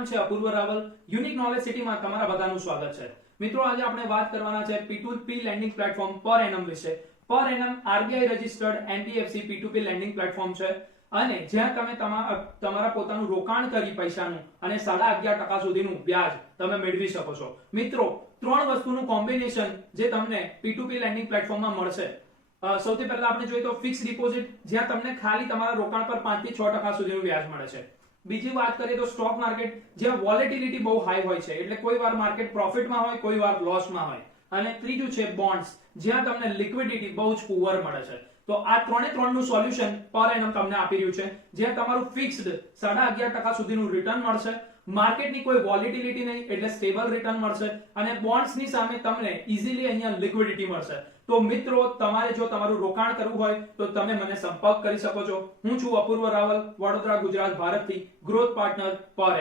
નામ છે અપૂર્વ Raval. Unique knowledge સિટીમાં તમારા બધાનું સ્વાગત છે. મિત્રો, આજે આપણે વાત કરવાના છે P2P લેન્ડિંગ પ્લેટફોર્મ પર એનમ વિશે. પર annum RBI registered NBFC P2P landing platform છે અને જ્યાં તમે તમારા પોતાનું રોકાણ કરી પૈસાનું અને 11.5% સુધીનું વ્યાજ તમે મેળવી શકો છો. મિત્રો, ત્રણ વસ્તુનું કોમ્બિનેશન જે તમને P2P લેન્ડિંગ પ્લેટફોર્મમાં મળશે. સૌથી પહેલા આપણે જોઈએ તો ફિક્સ ડિપોઝિટ, જ્યાં તમને ખાલી તમારા રોકાણ પર 5 થી 6% સુધીનું વ્યાજ મળે છે. બીજી વાત કરીએ તો સ્ટોક માર્કેટ, જ્યાં વોલેટિલિટી બહુ હાઈ હોય છે, એટલે કોઈ વાર માર્કેટ પ્રોફિટમાં હોય, કોઈ વાર લોસમાં હોય. અને ત્રીજું છે બોન્ડ્સ, જ્યાં તમને લિક્વિડિટી બહુ જ પુઅર મળે છે. તો આ ત્રણનું સોલ્યુશન પર એનમ તમને આપી રહ્યું છે, જ્યાં તમારું ફિક્સ્ડ 11.5% સુધીનું રિટર્ન મળશે, માર્કેટની કોઈ વોલેટિલિટી નહીં એટલે સ્ટેબલ રિટર્ન મળશે, અને બોન્ડ્સની સામે તમને ઇઝીલી અહીંયા લિક્વિડિટી મળશે. તો મિત્રો, તમારે જો તમારું રોકાણ કરવું હોય તો તમે મને સંપર્ક કરી શકો છો. હું છું અપૂર્વ રાવલ, વડોદરા, ગુજરાત, ભારતથી ગ્રોથ પાર્ટનર પર એનમ.